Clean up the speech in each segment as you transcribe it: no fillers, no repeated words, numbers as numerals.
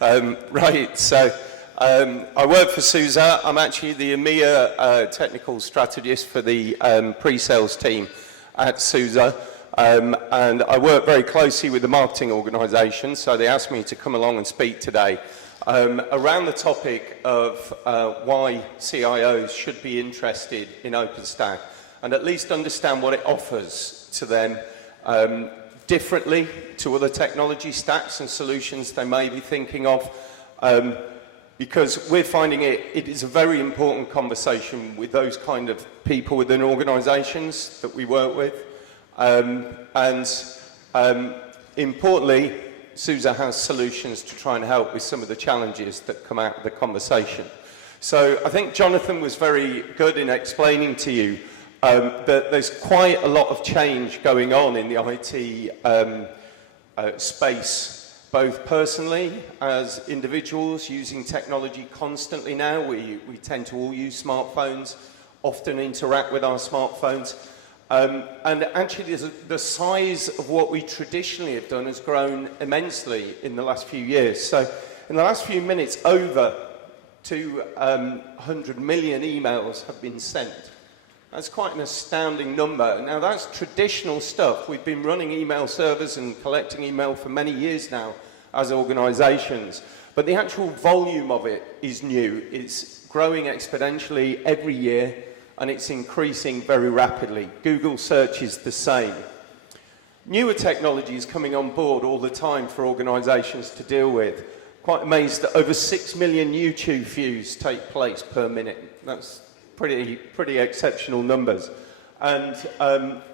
Right, so I work for Souza. I'm actually the EMEA technical strategist for the pre-sales team at Souza. And I work very closely with the marketing organisation, so they asked me to come along and speak today around the topic of why CIOs should be interested in OpenStack and at least understand what it offers to them differently to other technology stacks and solutions they may be thinking of, because we're finding it is a very important conversation with those kind of people within organisations that we work with. Importantly, Souza has solutions to try and help with some of the challenges that come out of the conversation. So I think Jonathan was very good in explaining to you that there's quite a lot of change going on in the IT space, both personally as individuals using technology constantly now. We tend to all use smartphones, often interact with our smartphones. And actually the size of what we traditionally have done has grown immensely in the last few years. So in the last few minutes, over 200 million emails have been sent. That's quite an astounding number. Now that's traditional stuff. We've been running email servers and collecting email for many years now as organizations. But the actual volume of it is new. It's growing exponentially every year and it's increasing very rapidly. Google search is the same. Newer technology is coming on board all the time for organizations to deal with. Quite amazed that over 6 million YouTube views take place per minute. That's pretty exceptional numbers. And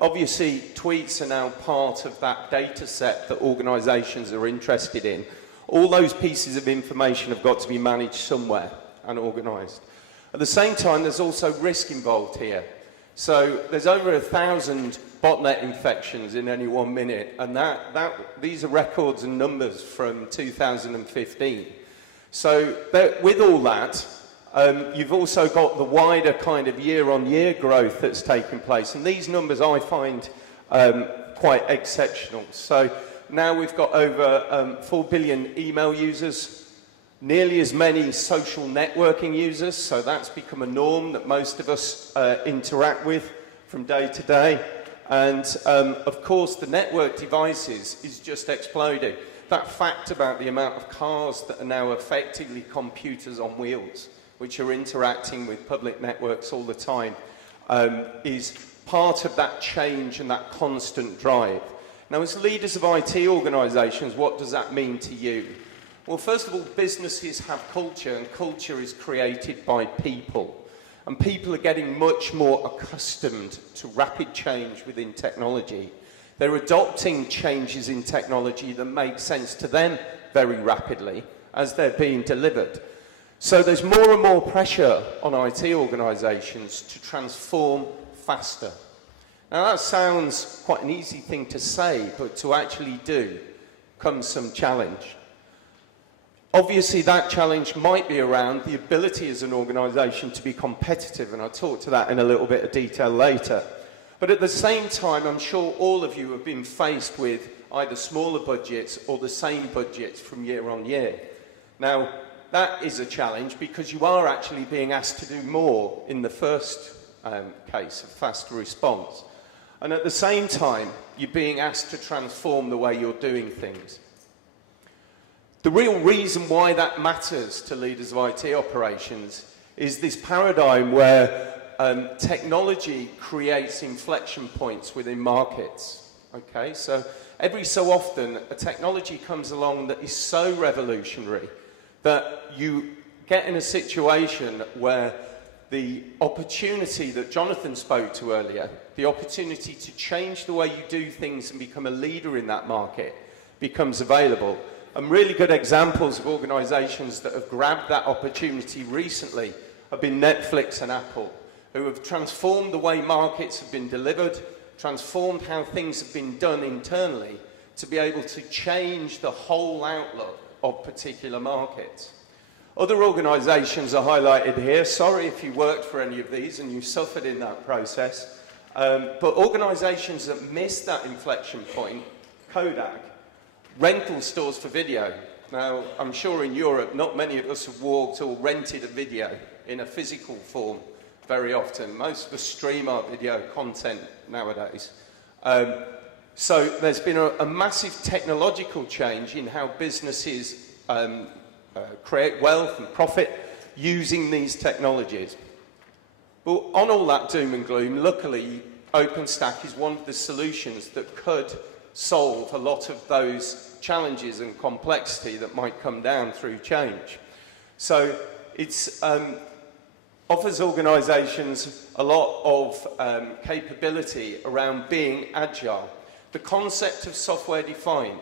obviously tweets are now part of that data set that organizations are interested in. All those pieces of information have got to be managed somewhere and organized. At the same time, there's also risk involved here. So there's over 1,000 botnet infections in any 1 minute, and these are records and numbers from 2015. So with all that, you've also got the wider kind of year-on-year growth that's taking place, and these numbers I find quite exceptional. So now we've got over 4 billion email users, nearly as many social networking users, so that's become a norm that most of us interact with from day to day. And of course the network devices is just exploding. That fact about the amount of cars that are now effectively computers on wheels, which are interacting with public networks all the time, is part of that change and that constant drive. Now, as leaders of IT organizations, what does that mean to you? Well, first of all, businesses have culture, and culture is created by people. And people are getting much more accustomed to rapid change within technology. They're adopting changes in technology that make sense to them very rapidly as they're being delivered. So there's more and more pressure on IT organizations to transform faster. Now that sounds quite an easy thing to say, but to actually do comes some challenge. Obviously that challenge might be around the ability as an organization to be competitive, and I'll talk to that in a little bit of detail later. But at the same time, I'm sure all of you have been faced with either smaller budgets or the same budgets from year on year. Now, that is a challenge because you are actually being asked to do more in the first case of faster response. And at the same time, you're being asked to transform the way you're doing things. The real reason why that matters to leaders of IT operations is this paradigm where technology creates inflection points within markets. Okay, so every so often a technology comes along that is so revolutionary that you get in a situation where the opportunity that Jonathan spoke to earlier, the opportunity to change the way you do things and become a leader in that market becomes available. And really good examples of organizations that have grabbed that opportunity recently have been Netflix and Apple, who have transformed the way markets have been delivered, transformed how things have been done internally to be able to change the whole outlook of particular markets. Other organizations are highlighted here. Sorry if you worked for any of these and you suffered in that process. But organizations that missed that inflection point, Kodak, rental stores for video, Now, I'm sure in Europe, not many of us have walked or rented a video in a physical form very often. Most of us stream our video content nowadays. So there's been a massive technological change in how businesses create wealth and profit using these technologies. But on all that doom and gloom, luckily, OpenStack is one of the solutions that could solve a lot of those challenges and complexity that might come down through change. So it offers organisations a lot of capability around being agile. The concept of software defined,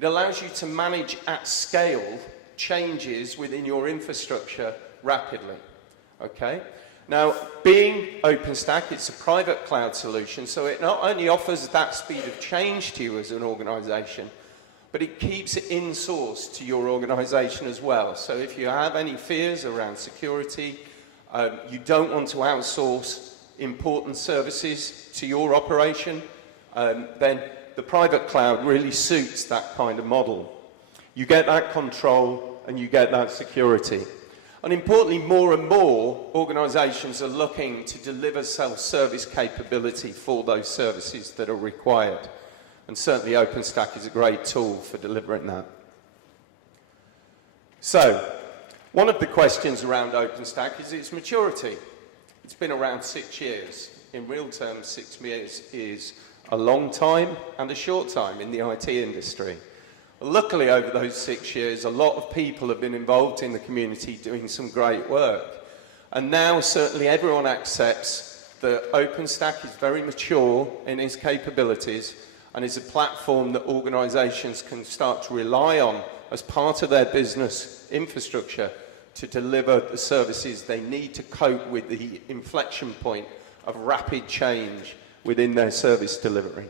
it allows you to manage at scale changes within your infrastructure rapidly. Okay? Now, being OpenStack, it's a private cloud solution, so it not only offers that speed of change to you as an organisation, but it keeps it in-source to your organisation as well. So if you have any fears around security, you don't want to outsource important services to your operation, then the private cloud really suits that kind of model. You get that control and you get that security. And importantly, more and more organisations are looking to deliver self-service capability for those services that are required. And certainly OpenStack is a great tool for delivering that. So, one of the questions around OpenStack is its maturity. It's been around 6 years. In real terms, 6 years is a long time and a short time in the IT industry. Luckily, over those 6 years, a lot of people have been involved in the community doing some great work. And now, certainly, everyone accepts that OpenStack is very mature in its capabilities and is a platform that organisations can start to rely on as part of their business infrastructure to deliver the services they need to cope with the inflection point of rapid change within their service delivery.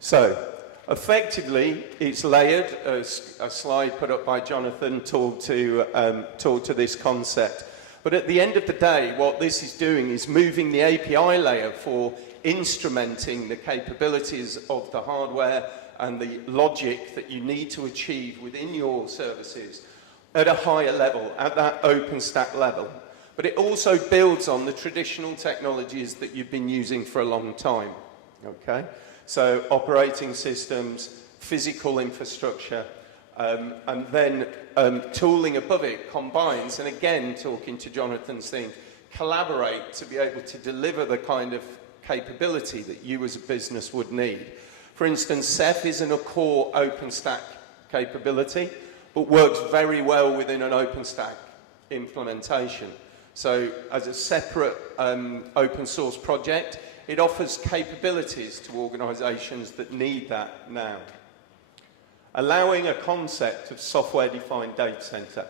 So, effectively, it's layered. A slide put up by Jonathan talked to this concept. But at the end of the day, what this is doing is moving the API layer for instrumenting the capabilities of the hardware and the logic that you need to achieve within your services at a higher level, at that OpenStack level. But it also builds on the traditional technologies that you've been using for a long time. Okay? So operating systems, physical infrastructure, and then tooling above it combines, and again, talking to Jonathan's thing, collaborate to be able to deliver the kind of capability that you as a business would need. For instance, Ceph isn't a core OpenStack capability, but works very well within an OpenStack implementation. So as a separate open source project, it offers capabilities to organisations that need that now, allowing a concept of software-defined data centre.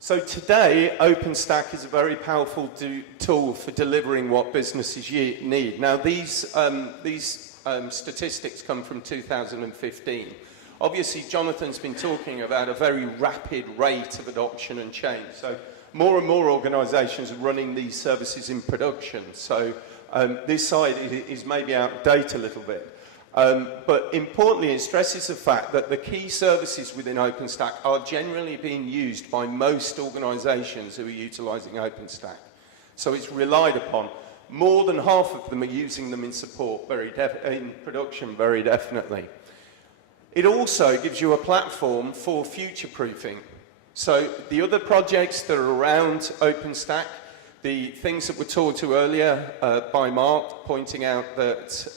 So today, OpenStack is a very powerful tool for delivering what businesses need. Now, these statistics come from 2015. Obviously, Jonathan's been talking about a very rapid rate of adoption and change. So more and more organisations are running these services in production. So this side is maybe out of date a little bit. But importantly, it stresses the fact that the key services within OpenStack are generally being used by most organisations who are utilising OpenStack. So it's relied upon. More than half of them are using them in support, in production, very definitely. It also gives you a platform for future-proofing. So the other projects that are around OpenStack, the things that were talked to earlier by Mark, pointing out that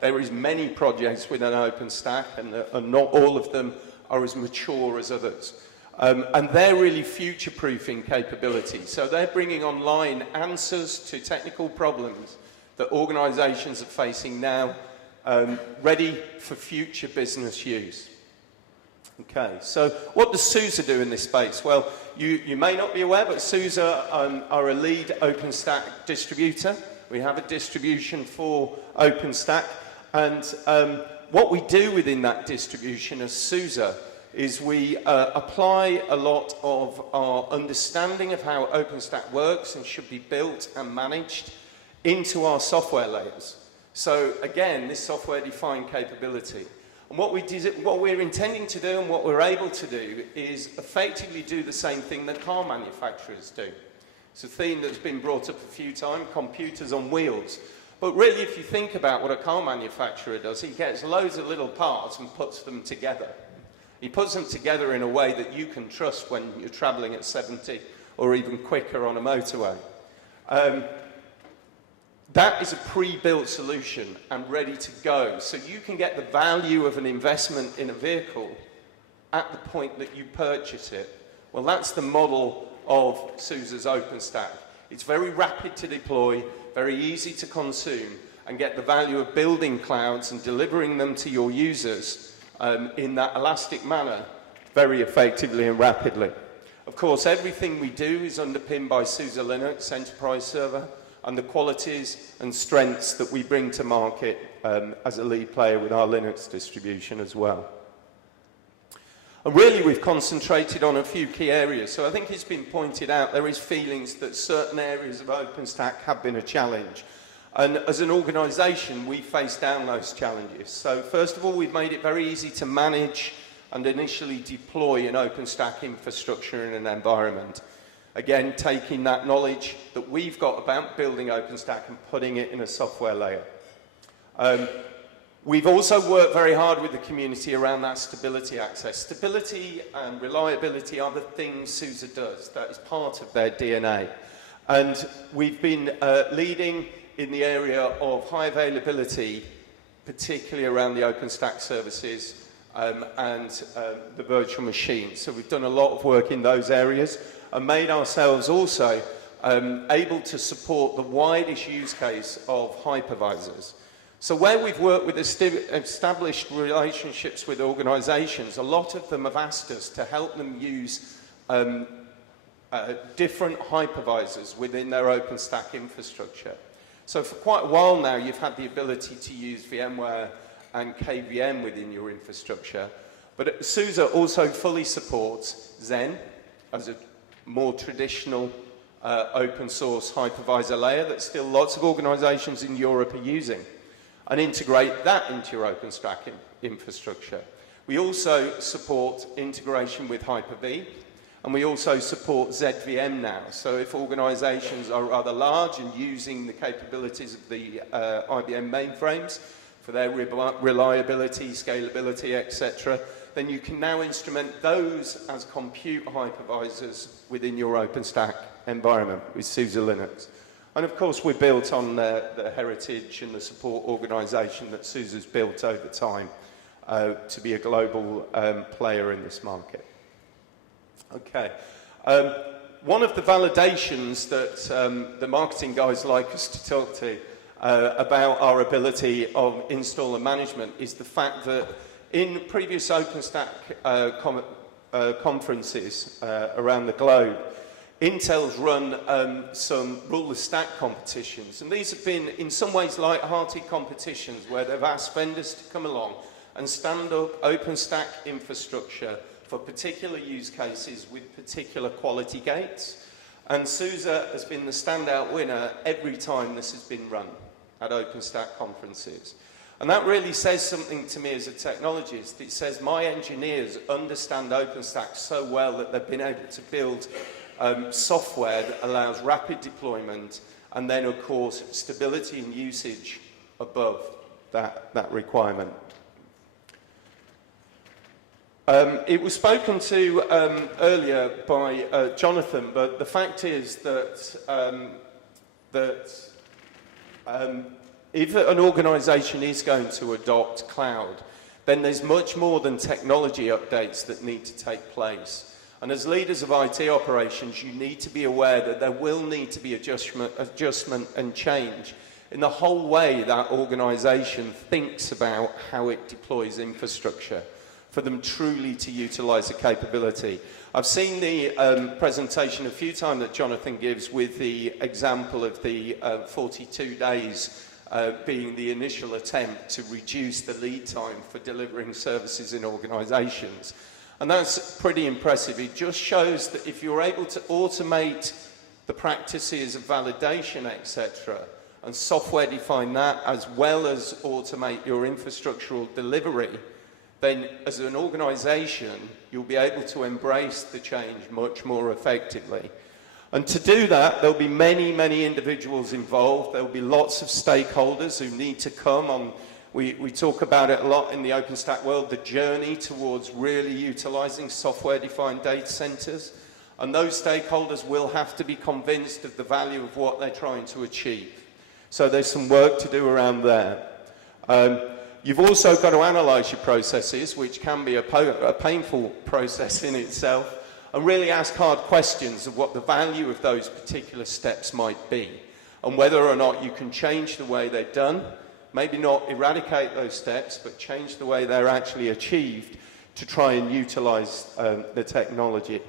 there is many projects within OpenStack and not all of them are as mature as others. And they're really future-proofing capabilities. So they're bringing online answers to technical problems that organisations are facing now, ready for future business use. Okay, so what does SUSE do in this space? Well, you may not be aware, but SUSE are a lead OpenStack distributor. We have a distribution for OpenStack, and what we do within that distribution as SUSE is we apply a lot of our understanding of how OpenStack works and should be built and managed into our software layers. So again, this software-defined capability. And what we're intending to do and what we're able to do is effectively do the same thing that car manufacturers do. It's a theme that's been brought up a few times, computers on wheels. But really, if you think about what a car manufacturer does, he gets loads of little parts and puts them together. He puts them together in a way that you can trust when you're travelling at 70 or even quicker on a motorway. That is a pre-built solution and ready to go. So you can get the value of an investment in a vehicle at the point that you purchase it. Well, that's the model of SUSE's OpenStack. It's very rapid to deploy, very easy to consume, and get the value of building clouds and delivering them to your users in that elastic manner very effectively and rapidly. Of course, everything we do is underpinned by SUSE Linux Enterprise Server and the qualities and strengths that we bring to market as a lead player with our Linux distribution as well. And really, we've concentrated on a few key areas. So I think it's been pointed out there is feelings that certain areas of OpenStack have been a challenge. And as an organisation, we face down those challenges. So first of all, we've made it very easy to manage and initially deploy an OpenStack infrastructure in an environment. Again, taking that knowledge that we've got about building OpenStack and putting it in a software layer. We've also worked very hard with the community around that stability access. Stability and reliability are the things SUSE does. That is part of their DNA. And we've been leading in the area of high availability, particularly around the OpenStack services and the virtual machines. So we've done a lot of work in those areas and made ourselves also able to support the widest use case of hypervisors. So where we've worked with established relationships with organizations, a lot of them have asked us to help them use different hypervisors within their OpenStack infrastructure. So for quite a while now, you've had the ability to use VMware and KVM within your infrastructure. But SUSE also fully supports Xen as a more traditional open source hypervisor layer that still lots of organizations in Europe are using, and integrate that into your OpenStack infrastructure. We also support integration with Hyper-V, and we also support ZVM now. So if organizations are rather large and using the capabilities of the IBM mainframes for their reliability, scalability, etc., then you can now instrument those as compute hypervisors within your OpenStack environment with SUSE Linux. And of course, we're built on the heritage and the support organization that SUSE has built over time to be a global player in this market. Okay. One of the validations that the marketing guys like us to talk to about our ability of install and management is the fact that in previous OpenStack conferences around the globe, Intel's run some rule the stack competitions, and these have been in some ways light-hearted competitions where they've asked vendors to come along and stand up OpenStack infrastructure for particular use cases with particular quality gates. And SUSE has been the standout winner every time this has been run at OpenStack conferences. And that really says something to me as a technologist. It says my engineers understand OpenStack so well that they've been able to build software that allows rapid deployment and then, of course, stability and usage above that requirement. It was spoken to earlier by Jonathan, but the fact is that, if an organisation is going to adopt cloud, then there's much more than technology updates that need to take place. And as leaders of IT operations, you need to be aware that there will need to be adjustment and change in the whole way that organisation thinks about how it deploys infrastructure for them truly to utilise the capability. I've seen the presentation a few times that Jonathan gives with the example of the 42 days being the initial attempt to reduce the lead time for delivering services in organisations. And that's pretty impressive. It just shows that if you're able to automate the practices of validation, etc., and software define that, as well as automate your infrastructural delivery, then as an organization, you'll be able to embrace the change much more effectively. And to do that, there'll be many, many individuals involved. There'll be lots of stakeholders who need to come on. We talk about it a lot in the OpenStack world, the journey towards really utilizing software-defined data centers. And those stakeholders will have to be convinced of the value of what they're trying to achieve. So there's some work to do around there. You've also got to analyze your processes, which can be a painful process in itself, and really ask hard questions of what the value of those particular steps might be, and whether or not you can change the way they're done, maybe not eradicate those steps, but change the way they're actually achieved to try and utilize the technology.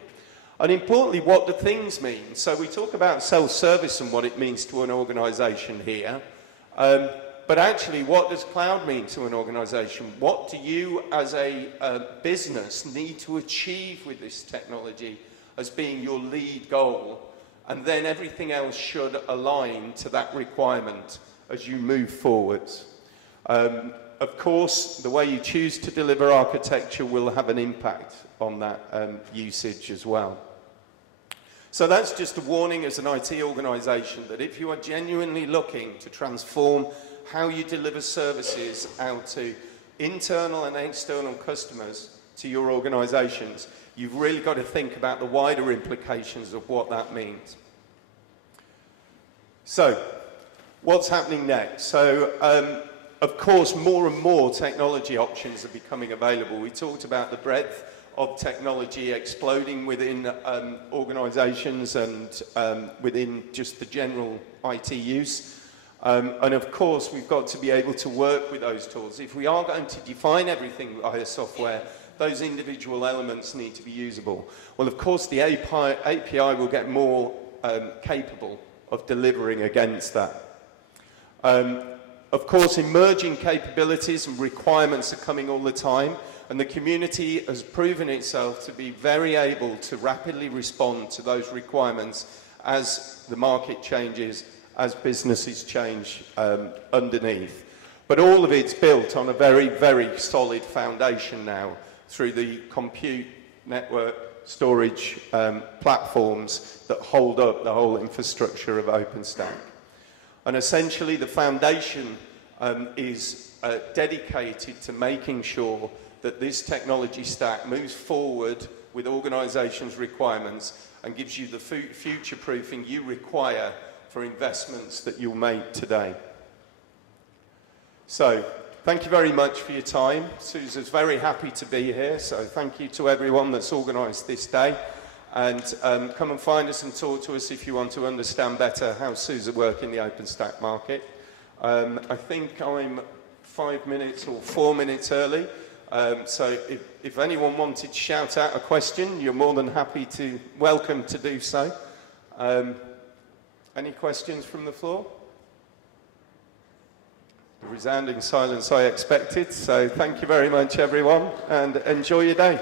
And importantly, what do things mean? So we talk about self-service and what it means to an organization here. But actually, what does cloud mean to an organization? What do you as a business need to achieve with this technology as being your lead goal? And then everything else should align to that requirement as you move forwards. Of course, the way you choose to deliver architecture will have an impact on that usage as well. So that's just a warning as an IT organization that if you are genuinely looking to transform how you deliver services out to internal and external customers to your organizations, you've really got to think about the wider implications of what that means. So, what's happening next? So, of course, more and more technology options are becoming available. We talked about the breadth of technology exploding within organizations and within just the general IT use. And of course, we've got to be able to work with those tools. If we are going to define everything via software, those individual elements need to be usable. Well, of course, the API will get more capable of delivering against that. Of course, emerging capabilities and requirements are coming all the time, and the community has proven itself to be very able to rapidly respond to those requirements as the market changes, as businesses change underneath. But all of it's built on a very, very solid foundation now through the compute network storage platforms that hold up the whole infrastructure of OpenStack. And essentially the foundation is dedicated to making sure that this technology stack moves forward with organizations' requirements and gives you the future-proofing you require for investments that you'll make today. So, thank you very much for your time. Souza's very happy to be here, so thank you to everyone that's organised this day. And come and find us and talk to us if you want to understand better how SUSE work in the OpenStack market. I think I'm 5 minutes or 4 minutes early, so if anyone wanted to shout out a question, you're more than welcome to do so. Any questions from the floor? The resounding silence I expected, so thank you very much everyone and enjoy your day.